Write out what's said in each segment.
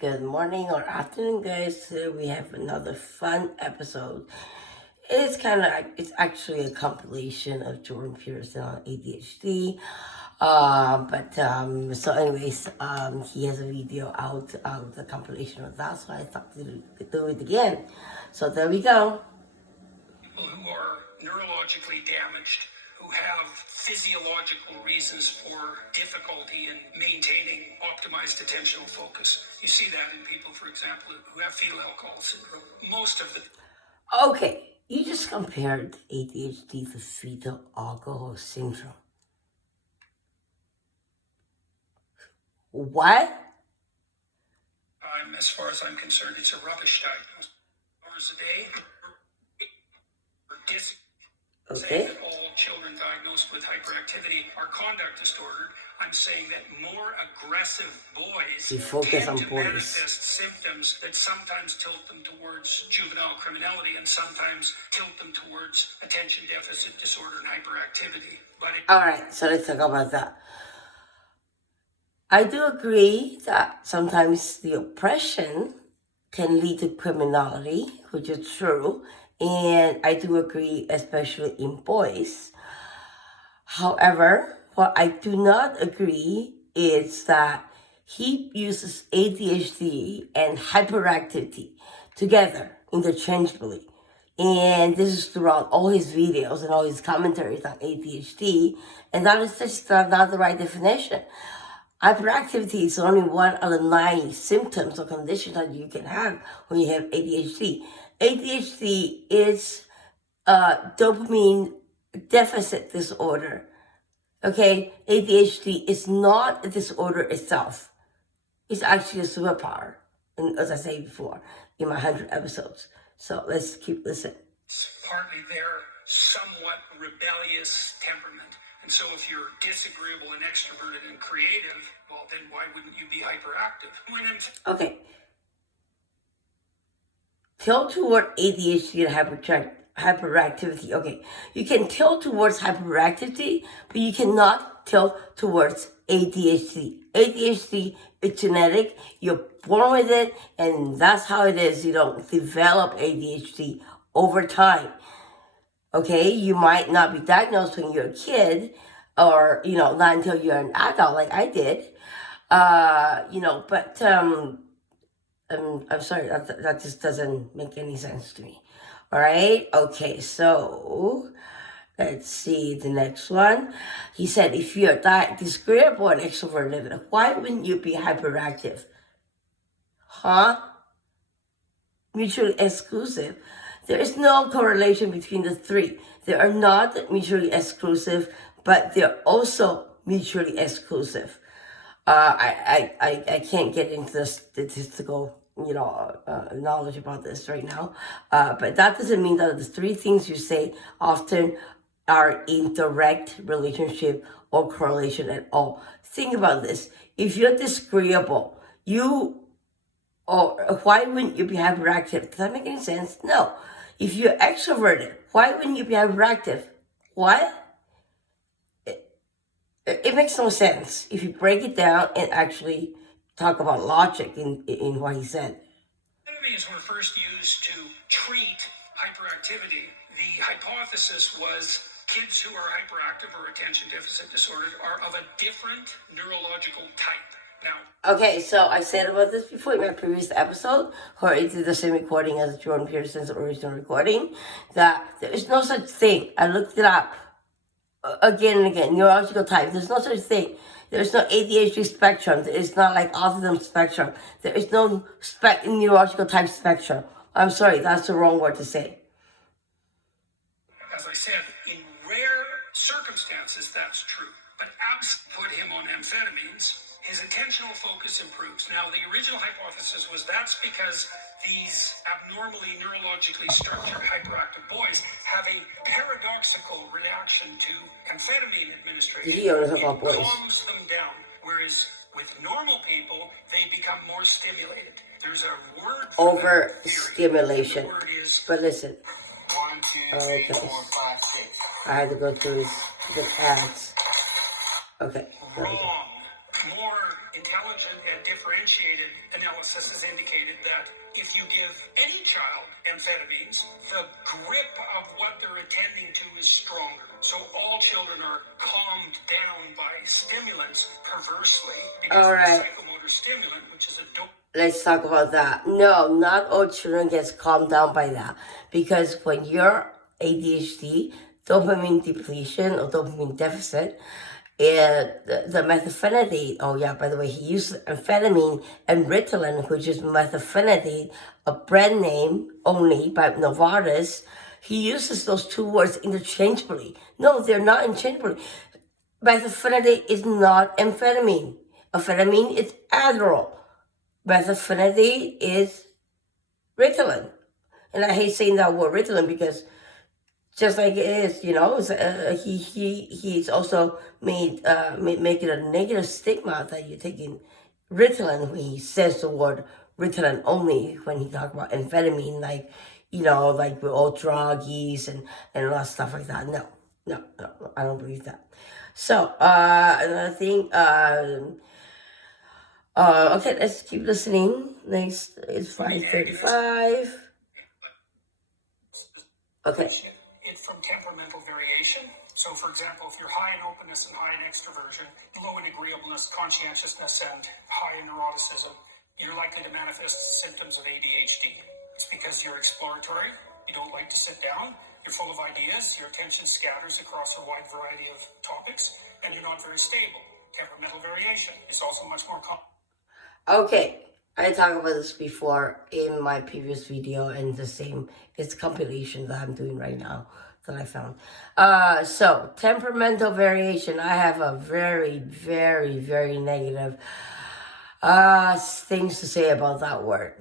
Good morning or afternoon, guys. Today we have another fun episode. It's actually a compilation of Jordan Peterson on ADHD. He has a video out of the compilation of that, so I thought to do it again. So there we go. People who are neurologically damaged, who have physiological reasons for difficulty in maintaining optimized attentional focus. You see that in people, for example, who have fetal alcohol syndrome. Most of the... Okay, you just compared ADHD to fetal alcohol syndrome. What? As far as I'm concerned, it's a rubbish diagnosis. Hours a day. Okay. Saying that all children diagnosed with hyperactivity are conduct disordered. I'm saying that more aggressive boys tend to manifest symptoms that sometimes tilt them towards juvenile criminality and sometimes tilt them towards attention deficit disorder and hyperactivity. All right, so let's talk about that. I do agree that sometimes the oppression can lead to criminality, which is true. And I do agree, especially in boys. However, what I do not agree is that he uses ADHD and hyperactivity together interchangeably. And this is throughout all his videos and all his commentaries on ADHD. And that is just not the right definition. Hyperactivity is only one of the 9 symptoms or conditions that you can have when you have ADHD. ADHD is dopamine deficit disorder. Okay, ADHD is not a disorder itself. It's actually a superpower, and as I said before in my 100 episodes. So let's keep listening. It's partly their somewhat rebellious temperament. And so if you're disagreeable and extroverted and creative, well, then why wouldn't you be hyperactive? Okay. Tilt toward ADHD and hyperactivity. Okay, you can tilt towards hyperactivity, but you cannot tilt towards ADHD. ADHD is genetic. You're born with it, and that's how it is. You don't develop ADHD over time. Okay, you might not be diagnosed when you're a kid, or not until you're an adult, like I did. I'm sorry, that just doesn't make any sense to me. All right, okay, so let's see the next one. He said, if you're disagreeable and extroverted, why wouldn't you be hyperactive? Huh? Mutually exclusive. There is no correlation between the 3. They are not mutually exclusive, but they're also mutually exclusive. I can't get into the statistical, knowledge about this right now. But that doesn't mean that the 3 things you say often are in direct relationship or correlation at all. Think about this. If you're disagreeable, why wouldn't you be hyperactive? Does that make any sense? No. If you're extroverted, why wouldn't you be hyperactive? What? It makes no sense if you break it down and actually talk about logic in what he said. Amphetamines were first used to treat hyperactivity. The hypothesis was kids who are hyperactive or attention deficit disordered are of a different neurological type. Now, okay, so I said about this before in my previous episode, where I did the same recording as Jordan Peterson's original recording, that there is no such thing. I looked it up again and again, neurological type. There's no such thing. There's no ADHD spectrum. It's not like autism spectrum. There is no neurological type spectrum. I'm sorry, that's the wrong word to say. As I said, in rare circumstances, that's true. But abs put him on amphetamines, his attentional focus improves. Now, the original hypothesis was that's because these abnormally neurologically structured hyperactive boys have a paradoxical reaction to amphetamine administration. It calms them down, whereas with normal people, they become more stimulated. There's a word for overstimulation. The word is, but listen. 1, 2, 3, 4, 5, 6. I had to go through the ads. Okay. Wrong. More intelligent and differentiated analysis. analysis has indicated that if you give any child amphetamines, the grip of what they're attending to is stronger. So all children are calmed down by stimulants perversely because All right. the psychomotor stimulant, which is a Let's talk about that. No, not all children gets calmed down by that, because when you're ADHD, dopamine depletion or dopamine deficit, the methylphenidate. Oh yeah, by the way, he used amphetamine and Ritalin, which is methylphenidate, a brand name only by Novartis. He uses those two words interchangeably. No, they're not interchangeable. Methylphenidate is not amphetamine. Amphetamine is Adderall. Methylphenidate is Ritalin. And I hate saying that word Ritalin because just like it is, he's also make it a negative stigma that you're taking Ritalin when he says the word Ritalin only when he talks about amphetamine, like we're all druggies and a lot of stuff like that. No, I don't believe that. So another thing, okay, let's keep listening. Next is 5:35. Okay. It's from temperamental variation. So, for example, if you're high in openness and high in extroversion, low in agreeableness, conscientiousness, and high in neuroticism, you're likely to manifest symptoms of ADHD. It's because you're exploratory, you don't like to sit down, you're full of ideas, your attention scatters across a wide variety of topics, and you're not very stable. Temperamental variation is also much more common. Okay, I talked about this before in my previous video, and it's compilation that I'm doing right now that I found. So temperamental variation, I have a very, very, very negative things to say about that word.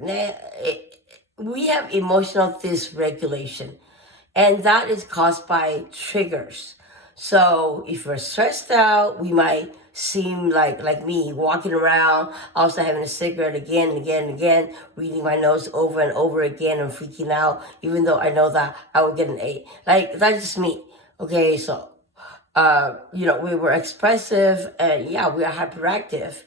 We have emotional dysregulation, and that is caused by triggers. So if we're stressed out, we might seem like me, walking around, also having a cigarette again and again and again, reading my notes over and over again and freaking out, even though I know that I will get an A. Like, that's just me. Okay, so, we were expressive, and yeah, we are hyperactive.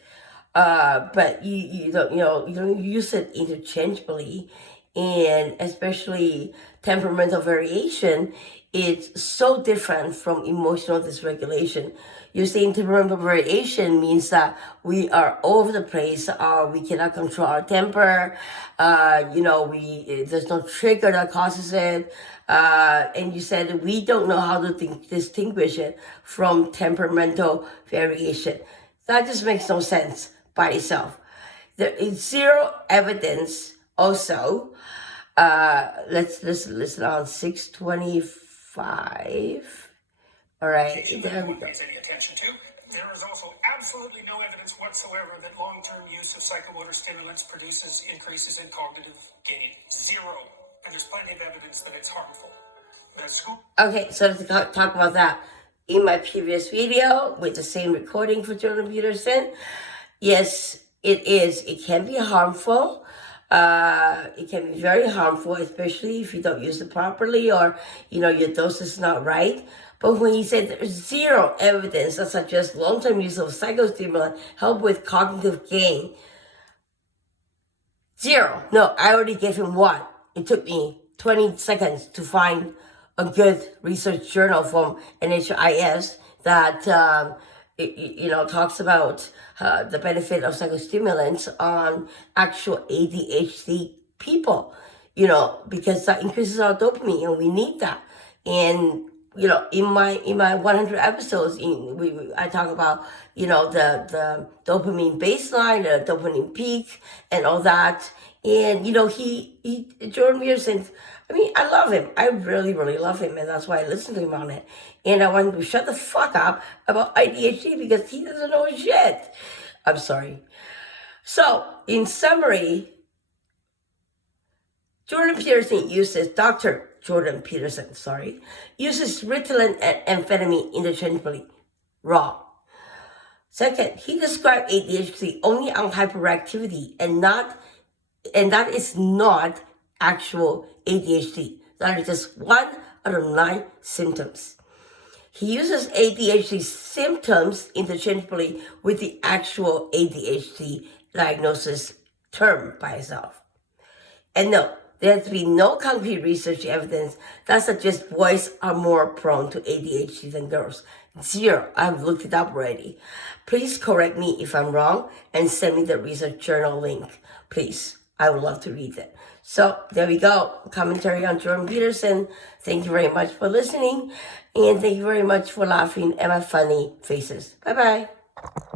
But you don't use it interchangeably, and especially temperamental variation, it's so different from emotional dysregulation. You're saying temperamental variation means that we are all over the place, we cannot control our temper, there's no trigger that causes it, and you said we don't know how to distinguish it from temperamental variation. That just makes no sense by itself. There is zero evidence also. Let's listen on 625. All right, there we go. Any attention to. There is also absolutely no evidence whatsoever that long-term use of psychomotor stimulants produces increases in cognitive gain. Zero. And there's plenty of evidence that it's harmful. Okay, so let's talk about that. In my previous video with the same recording for Jordan Peterson, yes, it is. It can be harmful. It can be very harmful, especially if you don't use it properly or, your dose is not right. But when he said there's zero evidence that suggests long-term use of psycho-stimulant help with cognitive gain, zero. No, I already gave him one. It took me 20 seconds to find a good research journal from NHIS that talks about the benefit of psychostimulants on actual ADHD people, because that increases our dopamine, and we need that. And in my 100 episodes, I talk about the dopamine baseline, the dopamine peak, and all that. And Jordan Peterson, I love him. I really, really love him, and that's why I listen to him on it. And I want him to shut the fuck up about ADHD because he doesn't know shit. I'm sorry. So, in summary, Dr. Jordan Peterson, uses Ritalin and amphetamine interchangeably. Wrong. Second, he described ADHD only on hyperactivity and that is not actual ADHD. That is just 1 out of 9 symptoms. He uses ADHD symptoms interchangeably with the actual ADHD diagnosis term by itself. And no, there has been no concrete research evidence that suggests boys are more prone to ADHD than girls. Zero. I've looked it up already. Please correct me if I'm wrong and send me the research journal link, please. I would love to read it. So there we go. Commentary on Jordan Peterson. Thank you very much for listening. And thank you very much for laughing at my funny faces. Bye-bye.